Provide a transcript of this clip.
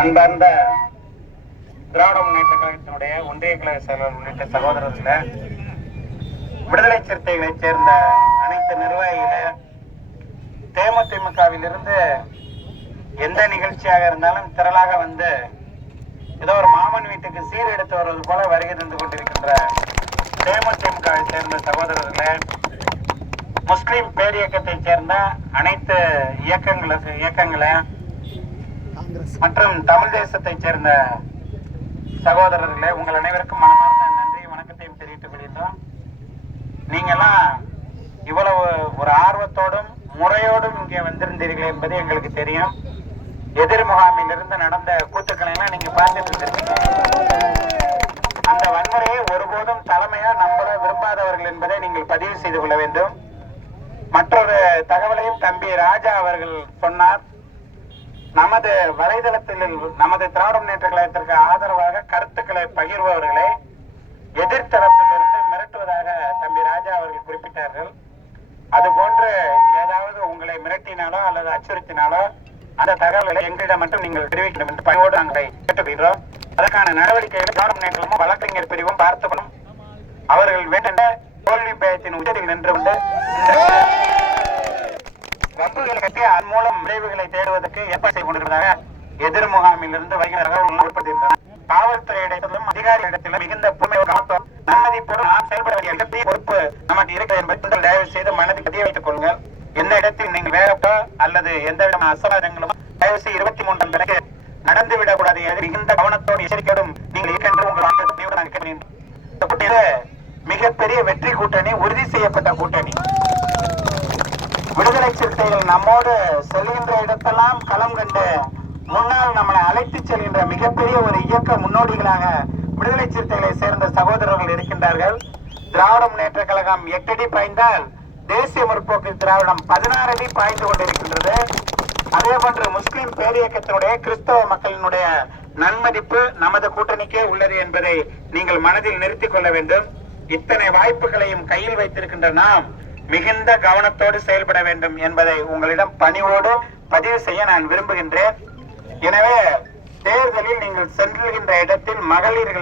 அன்பார்ந்த திராவிட முன்னேற்ற கழகத்தினுடைய ஒன்றிய கழக செயலர் உள்ளிட்ட சகோதரர்கள, விடுதலை சிறுத்தைகளைச் சேர்ந்த அனைத்து நிர்வாகிகள, தேமுதிகவில் இருந்து எந்த நிகழ்ச்சியாக இருந்தாலும் திரளாக வந்து ஏதோ ஒரு மாமன் வீட்டுக்கு சீர் எடுத்து வருவது போல வருகை தந்து கொண்டிருக்கின்ற தேமுதிகவை சேர்ந்த சகோதரர்களே, முஸ்லிம் பேரியக்கத்தைச் சேர்ந்த அனைத்து இயக்கங்களை மற்றும் தமிழ் தேசத்தைச் சேர்ந்த சகோதரர்களே, உங்கள் அனைவருக்கும் மனமார்ந்த நன்றி வணக்கத்தையும் தெரிவித்துக் கொள்கின்றோம். நீங்கெல்லாம் இவ்வளவு ஒரு ஆர்வத்தோடும் முறையோடும் இங்கே வந்திருந்தீர்கள் என்பது எங்களுக்கு தெரியும். எதிர் முகாமில் இருந்து நடந்த கூத்துக்களை எல்லாம் நீங்க பார்த்துட்டு இருந்திருக்கீங்க. அந்த வன்முறையை ஒருபோதும் தலைமையா நம்பள விரும்பாதவர்கள் என்பதை நீங்கள் பதிவு செய்து கொள்ள வேண்டும். மற்றொரு தகவலையும் தம்பி ராஜா அவர்கள் சொன்னார். நமது வலைதளத்தில் நமது திராவிட முன்னேற்ற கழகத்திற்கு ஆதரவாக கருத்துக்களை பகிர்பவர்களை எதிர்த்தரப்பிலிருந்து மிரட்டுவதாக தம்பி ராஜா அவர்கள் குறிப்பிட்டார்கள். அதுபோன்று ஏதாவது உங்களை மிரட்டினாலோ அல்லது அச்சுறுத்தினாலோ அந்த தகவல்களை எங்களிடம் மட்டும் நீங்கள் தெரிவிக்க வேண்டும் என்று பணியோடு நாங்கள் கேட்டுக்கொள்கிறோம். அதற்கான நடவடிக்கைகளை திராவிட முன்னேற்றமும் வழக்கறிஞர் பிரிவும் பார்த்துக்கணும். அவர்கள் வேண்ட தோல்வி பயத்தின் உச்சத்தில் நின்று கொண்டு வம்புகளை கட்டி அதன் மூலம் விளைவுகளை தேடுவதற்கு ஏற்பாடு செய்து கொண்டிருப்பதாக எதிர் முகாமில் இருந்து வருகின்றனர் உட்படுத்தியிருந்தனர். காவல்துறை இடத்திலும் அதிகாரி இடத்திலும் மிகுந்த பொறுமையோடு கவனத்தோடு நன்மதிப்போடு நாம் செயல்பட வேண்டிய மிகப்பெரிய பொறுப்பு நமக்கு இருக்கிறது என்பதை தயவு செய்து மனதில் பதிய வைத்துக் கொள்ளுங்கள். எந்த இடத்தில் நீங்கள் வேகப்போ அல்லது எந்த விதமான அசம்பாவிதங்களும் தயவு செய்து 23 பிறகு நடந்துவிடக் கூடாது. மிகுந்த கவனத்தோடு எச்சரிக்கையோடும் நீங்கள் இருக்கின்ற உங்கள் மிகப்பெரிய வெற்றி கூட்டணி, உறுதி செய்யப்பட்ட கூட்டணி. விடுதலை சிறுத்தைகள் நம்மோடு செல்கின்ற இடத்தெல்லாம் களம் கண்டு முன்னால் நம்மளை அழைத்து செல்கின்ற மிகப்பெரிய ஒரு இயக்க முன்னோடிகளாக விடுதலை சிறுத்தைகளை சேர்ந்த சகோதரர்கள் இருக்கின்றார்கள். திராவிட முன்னேற்ற கழகம் 8 அடி பாய்ந்தால் தேசிய முற்போக்கு திராவிடம் 16 அடி பாய்ந்து கொண்டிருக்கின்றது. அதே போன்று முஸ்லிம் பேரியக்கத்தினுடைய கிறிஸ்தவ மக்களினுடைய நன்மதிப்பு நமது கூட்டணிக்கே உள்ளது என்பதை நீங்கள் மனதில் நிறுத்திக் கொள்ள வேண்டும். இத்தனை வாய்ப்புகளையும் கையில் வைத்திருக்கின்ற நாம் மிகுந்த கவனத்தோடு செயல்பட வேண்டும் என்பதை உங்களிடம் பணிவோடு பதிவு செய்ய நான் விரும்புகின்றேன். எனவே தேர்தலில் நீங்கள் செல்கின்ற இடத்தில் மகளிர்கள்